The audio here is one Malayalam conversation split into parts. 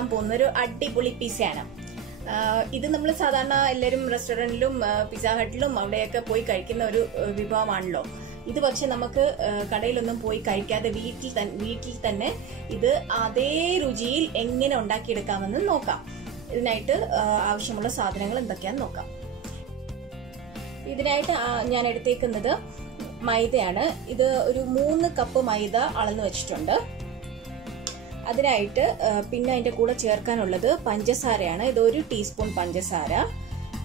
ഉണ്ടാക്കാൻ പോകുന്ന ഒരു അടിപൊളി പിസയാണ്. ഇത് നമ്മൾ സാധാരണ എല്ലാവരും റെസ്റ്റോറൻറ്റിലും പിസ്സ ഹട്ടിലും അവിടെയൊക്കെ പോയി കഴിക്കുന്ന ഒരു വിഭവമാണല്ലോ. ഇത് പക്ഷെ നമുക്ക് കടയിലൊന്നും പോയി കഴിക്കാതെ വീട്ടിൽ തന്നെ ഇത് അതേ രുചിയിൽ എങ്ങനെ ഉണ്ടാക്കിയെടുക്കാമെന്ന് നോക്കാം. ഇതിനായിട്ട് ആവശ്യമുള്ള സാധനങ്ങൾ എന്തൊക്കെയാണെന്ന് നോക്കാം. ഇതിനായിട്ട് ഞാൻ എടുത്തേക്കുന്നത് മൈദയാണ്. ഇത് ഒരു 3 കപ്പ് മൈദ അളന്ന് വെച്ചിട്ടുണ്ട്. അതിനായിട്ട് പിന്നെ അതിന്റെ കൂടെ ചേർക്കാനുള്ളത് പഞ്ചസാരയാണ്. ഇത് 1 ടീസ്പൂൺ പഞ്ചസാര,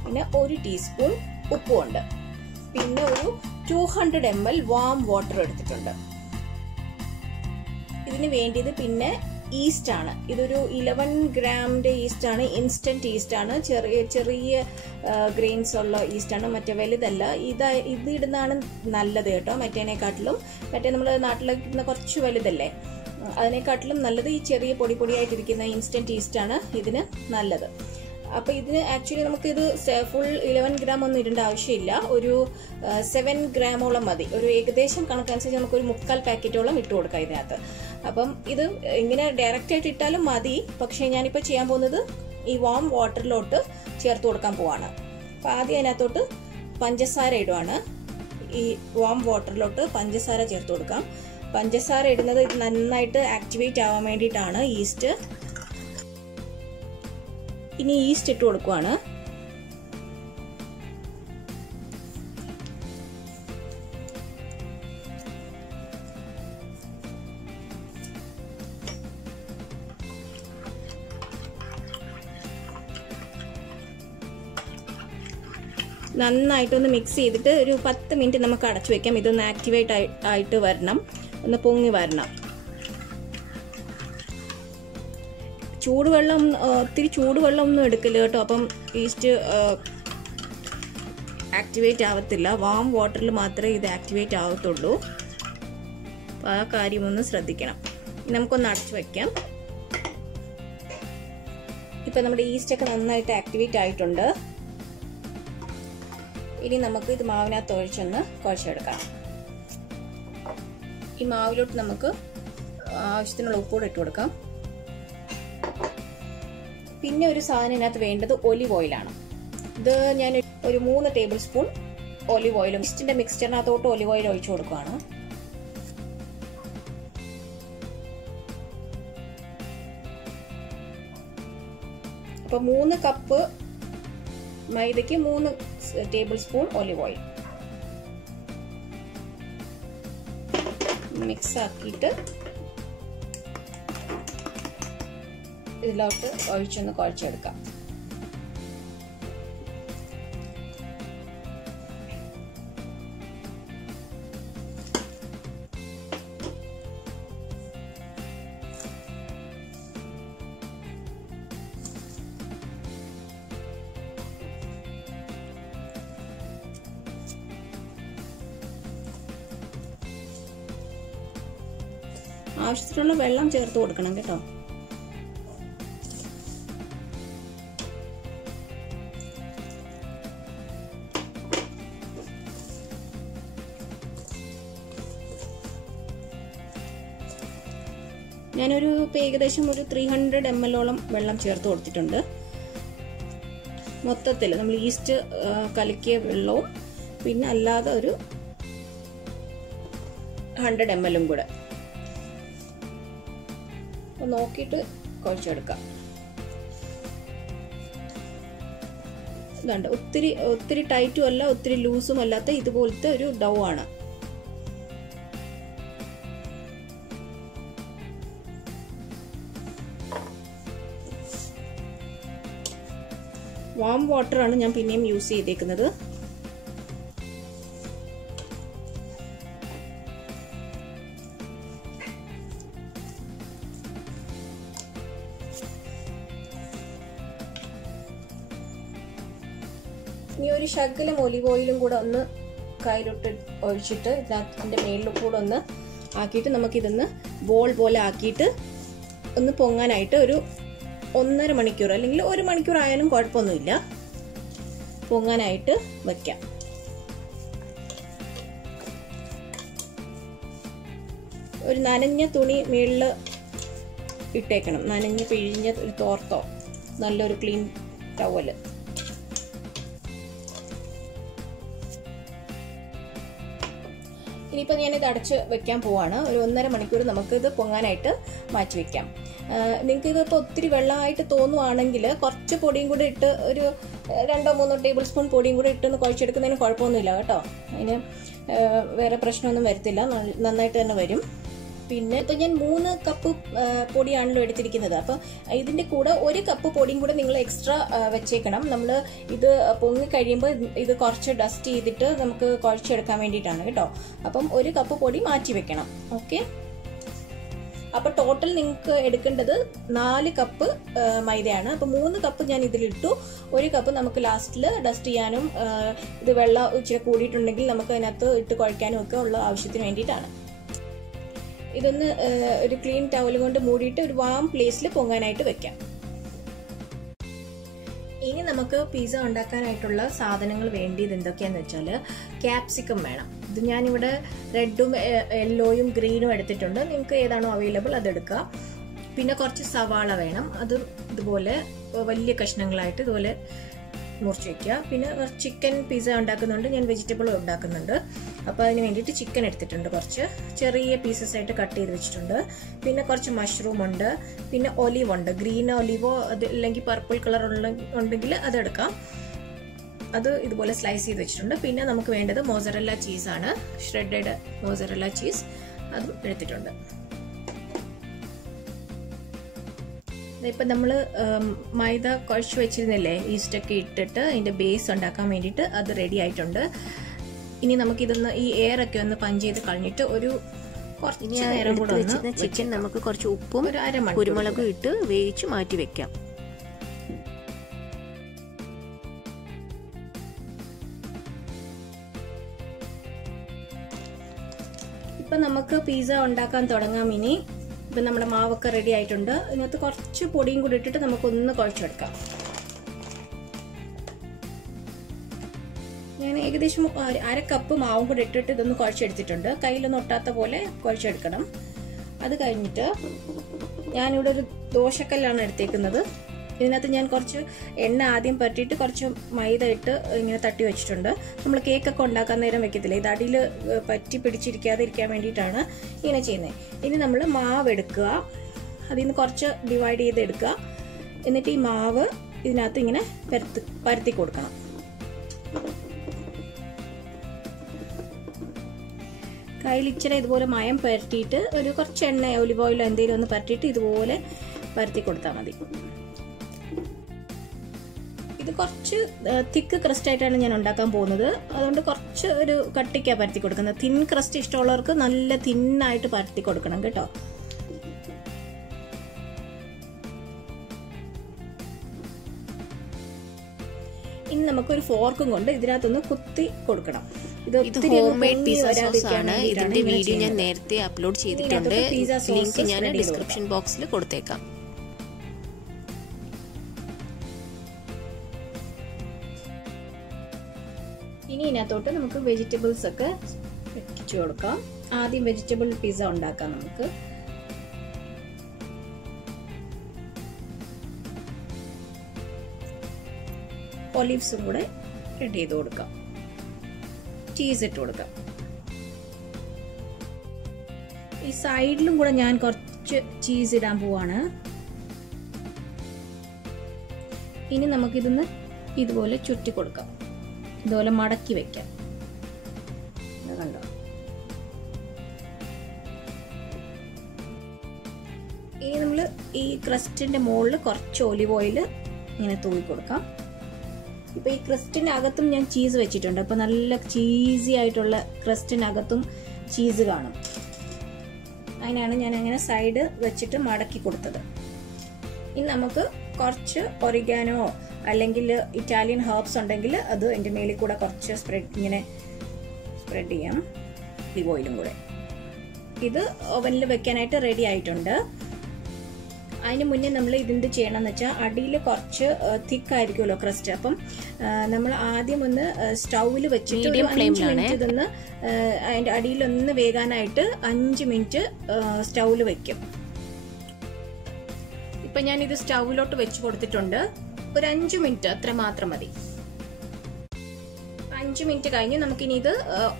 പിന്നെ 1 ടീസ്പൂൺ ഉപ്പുണ്ട്, പിന്നെ ഒരു 200 ml വാം വാട്ടർ എടുത്തിട്ടുണ്ട്. ഇതിന് വേണ്ടിയത് പിന്നെ ഈസ്റ്റ് ആണ്. ഇതൊരു 11 ഗ്രാമിന്റെ ഈസ്റ്റ് ആണ്. ഇൻസ്റ്റന്റ് ഈസ്റ്റ് ആണ്. ചെറിയ ഗ്രെയിൻസ് ഉള്ള ഈസ്റ്റ് ആണ്, മറ്റേ വലുതല്ല. ഇത് ഇടുന്നതാണ് നല്ലത് കേട്ടോ. മറ്റേനെക്കാട്ടിലും മറ്റേ നമ്മൾ നാട്ടിലിരിക്കുന്ന കുറച്ച് വലുതല്ലേ, അതിനെക്കാട്ടിലും നല്ലത് ഈ ചെറിയ പൊടിയായിട്ടിരിക്കുന്ന ഇൻസ്റ്റന്റ് ഈസ്റ്റ് ആണ് ഇതിന് നല്ലത്. അപ്പൊ ഇതിന് ആക്ച്വലി നമുക്ക് ഇത് ഫുൾ 11 ഗ്രാം ഒന്നും ഇടേണ്ട ആവശ്യമില്ല. ഒരു 7 ഗ്രാമോളം മതി. ഒരു ഏകദേശം കണക്കനുസരിച്ച് നമുക്ക് ഒരു 3/4 പാക്കറ്റോളം ഇട്ട് കൊടുക്കാം ഇതിനകത്ത്. അപ്പം ഇത് ഇങ്ങനെ ഡയറക്റ്റ് ആയിട്ട് ഇട്ടാലും മതി. പക്ഷെ ഞാനിപ്പോൾ ചെയ്യാൻ പോകുന്നത് ഈ വാം വാട്ടറിലോട്ട് ചേർത്ത് കൊടുക്കാൻ പോവാണ്. അപ്പൊ ആദ്യം അതിനകത്തോട്ട് പഞ്ചസാര ഇടുവാണ്. ഈ വാം വാട്ടറിലോട്ട് പഞ്ചസാര ചേർത്ത് കൊടുക്കാം. പഞ്ചസാര ഇടുന്നത് ഇത് നന്നായിട്ട് ആക്ടിവേറ്റ് ആവാൻ വേണ്ടിയിട്ടാണ് ഈസ്റ്റ്. ഇനി ഈസ്റ്റ് ഇട്ട് കൊടുക്കുവാണ്. നന്നായിട്ടൊന്ന് മിക്സ് ചെയ്തിട്ട് ഒരു 10 മിനിറ്റ് നമുക്ക് അടച്ചു വെക്കാം. ഇതൊന്ന് ആക്ടിവേറ്റ് ആയിട്ട് വരണം, ഒന്ന് പൊങ്ങി വരണം. ചൂടുവെള്ളം, ഒത്തിരി ചൂടുവെള്ളം ഒന്നും എടുക്കില്ല കേട്ടോ. അപ്പം ഈസ്റ്റ് ആക്ടിവേറ്റ് ആവത്തില്ല. വാം വാട്ടറിൽ മാത്രമേ ഇത് ആക്ടിവേറ്റ് ആവത്തുള്ളൂ. അപ്പം ആ കാര്യമൊന്ന് ശ്രദ്ധിക്കണം. നമുക്കൊന്ന് അടച്ചു വയ്ക്കാം. ഇപ്പം നമ്മുടെ ഈസ്റ്റൊക്കെ നന്നായിട്ട് ആക്ടിവേറ്റ് ആയിട്ടുണ്ട്. ഇനി നമുക്ക് ഇത് മാവിനകത്ത് ഒഴിച്ചൊന്ന് കുഴച്ചെടുക്കാം. ഈ മാവിലോട്ട് നമുക്ക് ആവശ്യത്തിനുള്ള ഉപ്പൂടെ ഇട്ട് കൊടുക്കാം. പിന്നെ ഒരു സാധനം ഇതിനകത്ത് വേണ്ടത് ഒലിവ് ഓയിലാണ്. ഇത് ഞാൻ ഒരു 3 ടേബിൾ സ്പൂൺ ഒലിവ് ഓയിലും ഈസ്റ്റിന്റെ മിക്സ്ചറിനകത്തോട്ട് ഒലിവ് ഓയിൽ ഒഴിച്ചു കൊടുക്കുകയാണ്. അപ്പൊ 3 കപ്പ് മൈദയ്ക്ക് 3 tablespoon olive oil mix ആക്കിയിട്ട് ഇതിലോട്ട് ഒഴിച്ചൊന്ന് കുഴച്ചെടുക്കാം. ആവശ്യത്തിനുള്ള വെള്ളം ചേർത്ത് കൊടുക്കണം കേട്ടോ. ഞാനൊരു ഏകദേശം ഒരു 300 ml വെള്ളം ചേർത്ത് കൊടുത്തിട്ടുണ്ട്. മൊത്തത്തിൽ നമ്മൾ ഈസ്റ്റ് കലക്കിയ വെള്ളവും പിന്നെ അല്ലാതെ ഒരു 100 ml കൂടെ നോക്കിയിട്ട് കുഴച്ചെടുക്കാം. ഇതുണ്ട്, ഒത്തിരി ടൈറ്റും അല്ല ഒത്തിരി ലൂസും അല്ലാത്ത ഇതുപോലത്തെ ഒരു ഡൗ ആണ്. വാം വാട്ടർ ആണ് ഞാൻ പിന്നെയും യൂസ് ചെയ്തേക്കുന്നത്. ഇനി ഒരു ശകലം ഒലിവ് ഓയിലും കൂടെ ഒന്ന് കയ്യിലോട്ട് ഒഴിച്ചിട്ട് ഇതിന്റെ മേളിൽ കൂടെ ഒന്ന് ആക്കിയിട്ട് നമുക്കിതൊന്ന് ബോൾ പോലെ ആക്കിയിട്ട് ഒന്ന് പൊങ്ങാനായിട്ട് ഒരു 1.5 മണിക്കൂർ അല്ലെങ്കിൽ 1 മണിക്കൂർ ആയാലും കുഴപ്പമൊന്നുമില്ല, പൊങ്ങാനായിട്ട് വെക്കാം. ഒരു നനഞ്ഞ തുണി മേളിൽ ഇട്ടേക്കണം. നനഞ്ഞ് പിഴിഞ്ഞ ഒരു തോർത്തോ നല്ലൊരു ക്ലീൻ ടവല്. ഇനിയിപ്പോൾ ഞാനിത് അടച്ച് വെക്കാൻ പോവാണ്. ഒരു 1.5 മണിക്കൂർ നമുക്കിത് പൊങ്ങാനായിട്ട് മാറ്റി വെക്കാം. നിങ്ങൾക്ക് ഇതിപ്പോൾ ഒത്തിരി വെള്ളമായിട്ട് തോന്നുവാണെങ്കിൽ കുറച്ച് പൊടിയും കൂടി ഇട്ട് ഒരു 2-3 ടേബിൾ സ്പൂൺ പൊടിയും കൂടി ഇട്ടൊന്ന് കുഴച്ചെടുക്കുന്നതിന് കുഴപ്പമൊന്നുമില്ല കേട്ടോ. അതിന് വേറെ പ്രശ്നമൊന്നും വരത്തില്ല, നന്നായിട്ട് തന്നെ വരും. പിന്നെ ഇപ്പം ഞാൻ 3 കപ്പ് പൊടിയാണല്ലോ എടുത്തിരിക്കുന്നത്. അപ്പം ഇതിൻ്റെ കൂടെ 1 കപ്പ് പൊടിയും കൂടെ നിങ്ങൾ എക്സ്ട്രാ വെച്ചേക്കണം. നമ്മൾ ഇത് പൊങ്ങി കഴിയുമ്പോൾ ഇത് കുറച്ച് ഡസ്റ്റ് ചെയ്തിട്ട് നമുക്ക് കുഴച്ചെടുക്കാൻ വേണ്ടിയിട്ടാണ് കേട്ടോ. അപ്പം 1 കപ്പ് പൊടി മാറ്റി വെക്കണം. ഓക്കെ, അപ്പം ടോട്ടൽ നിങ്ങൾക്ക് എടുക്കേണ്ടത് 4 കപ്പ് മൈദയാണ്. അപ്പം 3 കപ്പ് ഞാൻ ഇതിലിട്ടു. 1 കപ്പ് നമുക്ക് ലാസ്റ്റിൽ ഡസ്റ്റ് ചെയ്യാനും ഇത് വെള്ളം ഇച്ചിരി കൂടിയിട്ടുണ്ടെങ്കിൽ നമുക്ക് അതിനകത്ത് ഇട്ട് കുഴയ്ക്കാനും ഒക്കെ ഉള്ള ആവശ്യത്തിന് വേണ്ടിയിട്ടാണ്. ഇതൊന്ന് ഒരു ക്ലീൻ ടവൽ കൊണ്ട് മൂടിയിട്ട് ഒരു വാം പ്ലേസിൽ പൊങ്ങാനായിട്ട് വെക്കാം. ഇനി നമുക്ക് പിസ്സ ഉണ്ടാക്കാനായിട്ടുള്ള സാധനങ്ങൾ വേണ്ടിയത് എന്തൊക്കെയാന്ന് വെച്ചാൽ ക്യാപ്സിക്കം വേണം. ഇത് ഞാനിവിടെ റെഡും യെല്ലോയും ഗ്രീനും എടുത്തിട്ടുണ്ട്. നിങ്ങൾക്ക് ഏതാണോ അവൈലബിൾ അതെടുക്കുക. പിന്നെ കുറച്ച് സവാള വേണം. അത് ഇതുപോലെ വലിയ കഷ്ണങ്ങളായിട്ട് ഇതുപോലെ മുറിച്ച് വയ്ക്കുക. പിന്നെ ചിക്കൻ പിസ്സ ഉണ്ടാക്കുന്നുണ്ട്, ഞാൻ വെജിറ്റബിളും ഉണ്ടാക്കുന്നുണ്ട്. അപ്പോൾ അതിന് വേണ്ടിയിട്ട് ചിക്കൻ എടുത്തിട്ടുണ്ട്, കുറച്ച് ചെറിയ പീസസ് ആയിട്ട് കട്ട് ചെയ്ത് വെച്ചിട്ടുണ്ട്. പിന്നെ കുറച്ച് മഷ്റൂം ഉണ്ട്, പിന്നെ ഒലിവ് ഉണ്ട്. ഗ്രീൻ ഒലിവോ അത് അല്ലെങ്കിൽ പർപ്പിൾ കളർ ഉണ്ടെങ്കിൽ അതെടുക്കാം. അത് ഇതുപോലെ സ്ലൈസ് ചെയ്ത് വെച്ചിട്ടുണ്ട്. പിന്നെ നമുക്ക് വേണ്ടത് മോസറല്ല ചീസാണ്, ഷ്രെഡഡ് മോസറല്ല ചീസ്, അതും എടുത്തിട്ടുണ്ട്. ഇപ്പം നമ്മൾ മൈദ കുഴച്ച് വെച്ചിരുന്നില്ലേ, ഈസ്റ്റൊക്കെ ഇട്ടിട്ട് അതിൻ്റെ ബേസ് ഉണ്ടാക്കാൻ വേണ്ടിയിട്ട് അത് റെഡി ആയിട്ടുണ്ട്. ഇനി നമുക്കിതൊന്ന് ഈ എയർ ഒക്കെ ഒന്ന് പഞ്ച് ചെയ്ത് കളഞ്ഞിട്ട് ഒരു കുറച്ച് നേരം കൂടെ വെച്ചിരുന്ന ചിക്കൻ നമുക്ക് കുറച്ച് ഉപ്പും ഒരു അരമണിക്കൂർ കുരുമുളകും ഇട്ട് വേവിച്ച് മാറ്റി വെക്കാം. ഇപ്പം നമുക്ക് പിസ്സ ഉണ്ടാക്കാൻ തുടങ്ങാം. ഇനി ഇപ്പം നമ്മുടെ മാവൊക്കെ റെഡി ആയിട്ടുണ്ട്. ഇതിനകത്ത് കുറച്ച് പൊടിയും കൂടി ഇട്ടിട്ട് നമുക്കൊന്ന് കുഴച്ചെടുക്കാം. ഞാൻ ഏകദേശം 1/2 കപ്പ് മാവും കൂടി ഇട്ടിട്ട് ഇതൊന്ന് കുഴച്ചെടുത്തിട്ടുണ്ട്. കയ്യിലൊന്നും ഒട്ടാത്ത പോലെ കുഴച്ചെടുക്കണം. അത് കഴിഞ്ഞിട്ട് ഞാനിവിടെ ഒരു ദോശക്കല്ലാണ് എടുത്തേക്കുന്നത്. ഇതിനകത്ത് ഞാൻ കുറച്ച് എണ്ണ ആദ്യം പറ്റിയിട്ട് കുറച്ച് മൈദ ഇട്ട് ഇങ്ങനെ തട്ടി വെച്ചിട്ടുണ്ട്. നമ്മൾ കേക്കൊക്കെ ഉണ്ടാക്കാൻ നേരം വെക്കത്തില്ല, ഇത് അടിയിൽ പറ്റി പിടിച്ചിരിക്കാതിരിക്കാൻ വേണ്ടിയിട്ടാണ് ഇങ്ങനെ ചെയ്യുന്നത്. ഇനി നമ്മൾ മാവ് എടുക്കുക, അതിൽ നിന്ന് കുറച്ച് ഡിവൈഡ് ചെയ്ത് എടുക്കുക. എന്നിട്ട് ഈ മാവ് ഇതിനകത്ത് ഇങ്ങനെ പരത്തി കൊടുക്കണം. കയ്യിൽ ഇച്ചിരി ഇതുപോലെ മയം പരട്ടിയിട്ട് ഒരു കുറച്ച് എണ്ണ ഒലിവ് ഓയിലോ എന്തെങ്കിലും ഒന്ന് പരട്ടിയിട്ട് ഇതുപോലെ പരത്തി കൊടുത്താൽ മതി. ഇത് കുറച്ച് തിക്ക് ക്രസ്റ്റ് ആയിട്ടാണ് ഞാൻ ഉണ്ടാക്കാൻ പോകുന്നത്. അതുകൊണ്ട് കുറച്ച് ഒരു കട്ടിക്കാണ് പരത്തി കൊടുക്കുന്നത്. തിൻ ക്രസ്റ്റ് ഇഷ്ടമുള്ളവർക്ക് നല്ല തിന്നായിട്ട് പരത്തി കൊടുക്കണം കേട്ടോ. ഇനി നമുക്കൊരു ഫോർക്കും കൊണ്ട് ഇതിനകത്തൊന്ന് കുത്തി കൊടുക്കണം. ഇത് ഹോം മെയ്ഡ് പിസ്സ സോസ് ആണ്. ഇതിന്റെ വീഡിയോ ഞാൻ നേരത്തെ അപ്ലോഡ് ചെയ്തിട്ടുണ്ട്. ലിങ്ക് ഞാൻ ഡിസ്ക്രിപ്ഷൻ ബോക്സിൽ കൊടുത്തേക്കാം. ഇനി ഇതിനകത്തോട്ട് നമുക്ക് വെജിറ്റബിൾസ് ഒക്കെ വെച്ചു കൊടുക്കാം. ആദ്യം വെജിറ്റബിൾ പിസ്സ ഉണ്ടാക്കാം. നമുക്ക് ഒലിവ്സും കൂടെ റെഡി ചെയ്ത് കൊടുക്കാം. ചീസ് ഇട്ട് കൊടുക്കാം. ഈ സൈഡിലും കൂടെ ഞാൻ കുറച്ച് ചീസ് ഇടാൻ പോവാണ്. ഇനി നമുക്കിതൊന്ന് ഇതുപോലെ ചുറ്റി കൊടുക്കാം. ഇതുപോലെ മടക്കി വെക്കാം. കണ്ടോ, ഇനി നമ്മൾ ഈ ക്രസ്റ്റിന്റെ മുകളിൽ കുറച്ച് ഒലിവ് ഓയിൽ ഇങ്ങനെ തൂവി കൊടുക്കാം. ഇപ്പൊ ഈ ക്രസ്റ്റിനകത്തും ഞാൻ ചീസ് വെച്ചിട്ടുണ്ട്. അപ്പൊ നല്ല ചീസി ആയിട്ടുള്ള ക്രസ്റ്റിനകത്തും ചീസ് കാണും. അതിനാണ് ഞാൻ അങ്ങനെ സൈഡ് വെച്ചിട്ട് മടക്കി കൊടുത്തത്. ഇനി നമുക്ക് കുറച്ച് ഒറിഗാനോ അല്ലെങ്കിൽ ഇറ്റാലിയൻ ഹെർബ്സ് ഉണ്ടെങ്കിൽ അത് എൻ്റെ മേലിൽ കൂടെ കുറച്ച് ഇങ്ങനെ സ്പ്രെഡ് ചെയ്യാം. ഒലിവ് ഓയിലും കൂടെ. ഇത് ഓവനിൽ വെക്കാനായിട്ട് റെഡി ആയിട്ടുണ്ട്. അതിന് മുന്നേ നമ്മൾ ഇതെന്ത് ചെയ്യണം എന്ന് വെച്ചാൽ അടിയിൽ കുറച്ച് തിക്കായിരിക്കുമല്ലോ ക്രസ്റ്റ്. അപ്പം നമ്മൾ ആദ്യം ഒന്ന് സ്റ്റൗവിൽ വെച്ചിട്ട് 5 മിനിറ്റ് ഇതൊന്ന് അതിൻ്റെ അടിയിലൊന്ന് വേകാനായിട്ട് 5 മിനിറ്റ് സ്റ്റൗവിൽ വെക്കും. ഇപ്പൊ ഞാൻ ഇത് സ്റ്റൗവിലോട്ട് വെച്ച് കൊടുത്തിട്ടുണ്ട്. ഒരു 5 മിനിറ്റ് അത്ര മാത്രം മതി. 5 മിനിറ്റ് കഴിഞ്ഞ് നമുക്കിനി ഇത്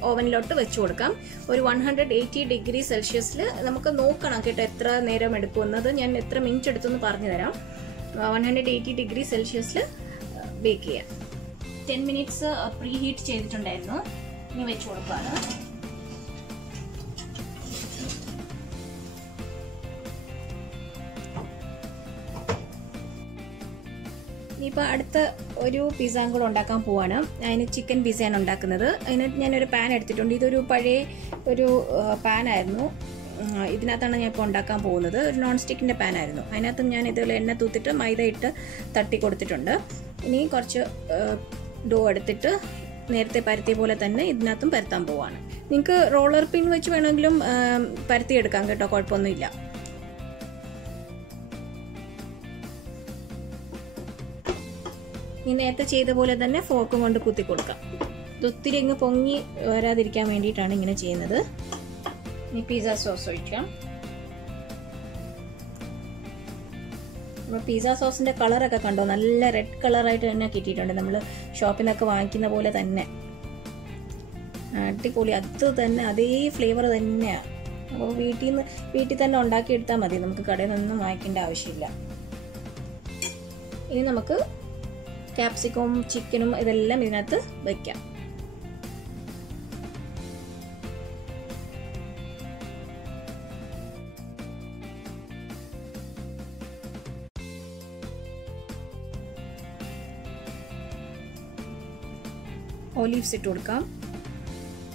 ഓവനിലോട്ട് വെച്ച് കൊടുക്കാം. ഒരു 180 ഡിഗ്രി സെൽഷ്യസിൽ നമുക്ക് നോക്കണം കേട്ടോ എത്ര നേരം എടുക്കുമെന്നത്. ഞാൻ എത്ര മിനിറ്റ് എടുത്തെന്ന് പറഞ്ഞു തരാം. 180 ഡിഗ്രി സെൽഷ്യസിൽ ബേക്ക് ചെയ്യാം. 10 മിനിറ്റ്സ് പ്രീ ഹീറ്റ് ചെയ്തിട്ടുണ്ടായിരുന്നു. ഇനി വെച്ച് കൊടുക്കുകയാണ്. ഇനിയിപ്പോൾ അടുത്ത ഒരു പിസ്സയും കൂടെ ഉണ്ടാക്കാൻ പോവാണ്. അതിന് ചിക്കൻ പിസ്സയാണ് ഉണ്ടാക്കുന്നത്. അതിന് ഞാനൊരു പാൻ എടുത്തിട്ടുണ്ട്. ഇതൊരു പഴയ ഒരു പാനായിരുന്നു. ഇതിനകത്താണ് ഞാൻ ഇപ്പോൾ ഉണ്ടാക്കാൻ പോകുന്നത്. ഒരു നോൺ സ്റ്റിക്കിൻ്റെ പാനായിരുന്നു. അതിനകത്ത് ഞാൻ ഇതിൽ എണ്ണ തൂത്തിട്ട് മൈദ ഇട്ട് തട്ടി കൊടുത്തിട്ടുണ്ട്. ഇനി കുറച്ച് ഡോ എടുത്തിട്ട് നേരത്തെ പരത്തിയ പോലെ തന്നെ ഇതിനകത്തും പരത്താൻ പോവാണ്. നിങ്ങൾക്ക് റോളർ പിൻ വെച്ച് വേണമെങ്കിലും പരത്തിയെടുക്കാം കേട്ടോ, കുഴപ്പമൊന്നുമില്ല. ഈ നേരത്തെ ചെയ്ത പോലെ തന്നെ ഫോർക്കും കൊണ്ട് കുത്തി കൊടുക്കാം. ഇത് ഒത്തിരി അങ്ങ് പൊങ്ങി വരാതിരിക്കാൻ വേണ്ടിയിട്ടാണ് ഇങ്ങനെ ചെയ്യുന്നത്. ഇനി പിസ്സ സോസ് ഒഴിക്കാം. പിസ്സ സോസിന്റെ കളറൊക്കെ കണ്ടോ, നല്ല റെഡ് കളറായിട്ട് തന്നെ കിട്ടിയിട്ടുണ്ട്. നമ്മൾ ഷോപ്പിൽ നിന്നൊക്കെ വാങ്ങിക്കുന്ന പോലെ തന്നെ അടിപൊളി. അത് തന്നെ അതേ ഫ്ലേവർ തന്നെയാണ്. അപ്പോൾ വീട്ടിൽ തന്നെ ഉണ്ടാക്കിയെടുത്താൽ മതി. നമുക്ക് കടയിൽ നിന്നൊന്നും വാങ്ങിക്കേണ്ട ആവശ്യമില്ല. ഇനി നമുക്ക് ക്യാപ്സിക്കവും ചിക്കനും ഇതെല്ലാം ഇതിനകത്ത് വയ്ക്കാം. ഒലീവ്സ് ഇട്ട് കൊടുക്കാം.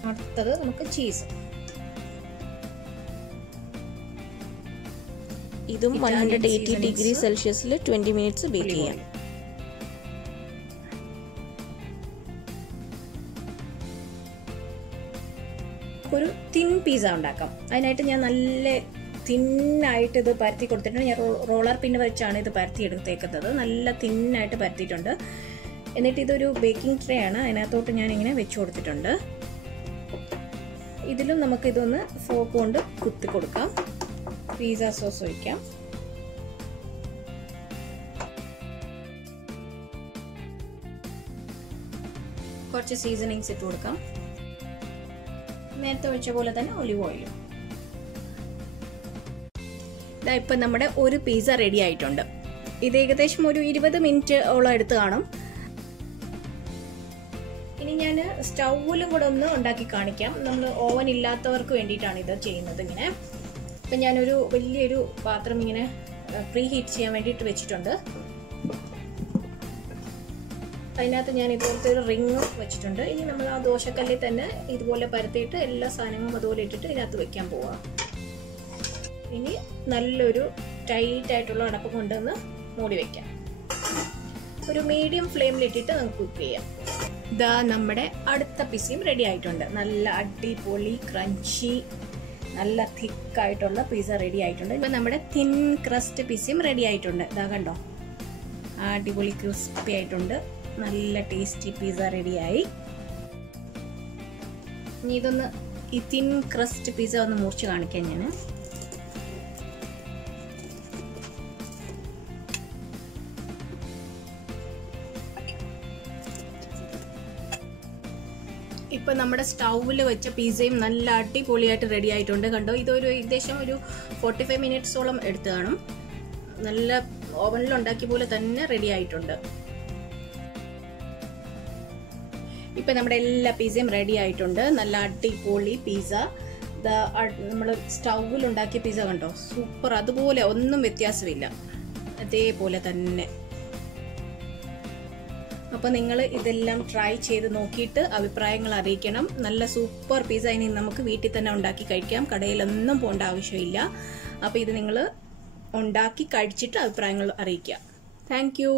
അടുത്തത് നമുക്ക് ചീസ്. ഇതും 180 ഡിഗ്രി സെൽഷ്യസിൽ 20 മിനിറ്റ്സ് ബേക്ക് ചെയ്യാം. ഒരു തിൻ പിസ്സ ഉണ്ടാക്കാം. അതിനായിട്ട് ഞാൻ നല്ല തിന്നായിട്ട് ഇത് പരത്തി കൊടുത്തിട്ടുണ്ട്. ഞാൻ റോളർ പിന്ന് വെച്ചാണ് ഇത് പരത്തി എടുത്തേക്കുന്നത്. നല്ല തിന്നായിട്ട് പരത്തിയിട്ടുണ്ട്. എന്നിട്ട് ഇതൊരു ബേക്കിംഗ് ട്രേ ആണ്. അതിനകത്തോട്ട് ഞാൻ ഇങ്ങനെ വെച്ച് കൊടുത്തിട്ടുണ്ട്. ഇതിലും നമുക്ക് ഇതൊന്ന് ഫോർക്ക് കൊണ്ട് കുത്തി കൊടുക്കാം. പിസ്സ സോസ് ഒഴിക്കാം. കുറച്ച് സീസണിങ്സ് ഇട്ട് കൊടുക്കാം. നേരത്തെ ഒഴിച്ച പോലെ തന്നെ ഒലിവ് ഓയിലും. ഇതാ ഇപ്പം നമ്മുടെ ഒരു പിസ്സ റെഡി ആയിട്ടുണ്ട്. ഇത് ഏകദേശം ഒരു 20 മിനിറ്റ് ഓളം എടുത്ത് കാണും. ഇനി ഞാൻ സ്റ്റൗവിലും കൂടെ ഒന്ന് ഉണ്ടാക്കി കാണിക്കാം. നമ്മൾ ഓവൻ ഇല്ലാത്തവർക്ക് വേണ്ടിയിട്ടാണ് ഇത് ചെയ്യുന്നത്. ഇങ്ങനെ ഇപ്പം ഞാനൊരു വലിയൊരു പാത്രം ഇങ്ങനെ പ്രീ ഹീറ്റ് ചെയ്യാൻ വേണ്ടിയിട്ട് വെച്ചിട്ടുണ്ട്. അതിനകത്ത് ഞാൻ ഇതുപോലത്തെ ഒരു റിങ് വെച്ചിട്ടുണ്ട്. ഇനി നമ്മൾ ആ ദോശക്കല്ലിൽ തന്നെ ഇതുപോലെ പരത്തിയിട്ട് എല്ലാ സാധനങ്ങളും അതുപോലെ ഇട്ടിട്ട് ഇതിനകത്ത് വെക്കാൻ പോവാം. ഇനി നല്ലൊരു ടൈറ്റ് ആയിട്ടുള്ള അടപ്പ് കൊണ്ടുവന്ന് മൂടി വെക്കാം. ഒരു മീഡിയം ഫ്ലെയിമിലിട്ടിട്ട് നമുക്ക് കുക്ക് ചെയ്യാം. ഇതാ നമ്മുടെ അടുത്ത പിസ്സയും റെഡി ആയിട്ടുണ്ട്. നല്ല അടിപൊളി ക്രഞ്ചി നല്ല തിക്കായിട്ടുള്ള പിസ്സ റെഡി ആയിട്ടുണ്ട്. ഇപ്പം നമ്മുടെ തിൻ ക്രസ്റ്റ് പിസ്സയും റെഡി ആയിട്ടുണ്ട്. ഇതാ കണ്ടോ, അടിപൊളി ക്രിസ്പി ആയിട്ടുണ്ട്. നല്ല ടേസ്റ്റി പിസ്സ റെഡിയായി. ഇനി ഇതൊന്ന് ഈ തിൻ ക്രസ്റ്റ് പിസ്സ ഒന്ന് മുറിച്ച് കാണിക്കാം ഞാൻ. ഇപ്പൊ നമ്മുടെ സ്റ്റൗവിൽ വെച്ച പിസ്സയും നല്ല അടിപൊളിയായിട്ട് റെഡി ആയിട്ടുണ്ട്. കണ്ടോ, ഇതൊരു ഏകദേശം ഒരു 45 മിനിറ്റ്സോളം എടുത്ത് കാണും. നല്ല ഓവനിൽ ഉണ്ടാക്കിയ പോലെ തന്നെ റെഡി ആയിട്ടുണ്ട്. ഇപ്പൊ നമ്മുടെ എല്ലാ പിസ്സയും റെഡി ആയിട്ടുണ്ട്. നല്ല അടിപൊളി പിസ്സ. നമ്മൾ സ്റ്റൗവിൽ ഉണ്ടാക്കിയ പിസ്സ കണ്ടോ, സൂപ്പർ. അതുപോലെ ഒന്നും വ്യത്യാസമില്ല, അതേപോലെ തന്നെ. അപ്പൊ നിങ്ങൾ ഇതെല്ലാം ട്രൈ ചെയ്ത് നോക്കിയിട്ട് അഭിപ്രായങ്ങൾ അറിയിക്കണം. നല്ല സൂപ്പർ പിസ്സ ഇനി നമുക്ക് വീട്ടിൽ തന്നെ ഉണ്ടാക്കി കഴിക്കാം. കടയിലൊന്നും പോകേണ്ട ആവശ്യമില്ല. അപ്പൊ ഇത് നിങ്ങൾ ഉണ്ടാക്കി കഴിച്ചിട്ട് അഭിപ്രായങ്ങൾ അറിയിക്കാം. Thank you.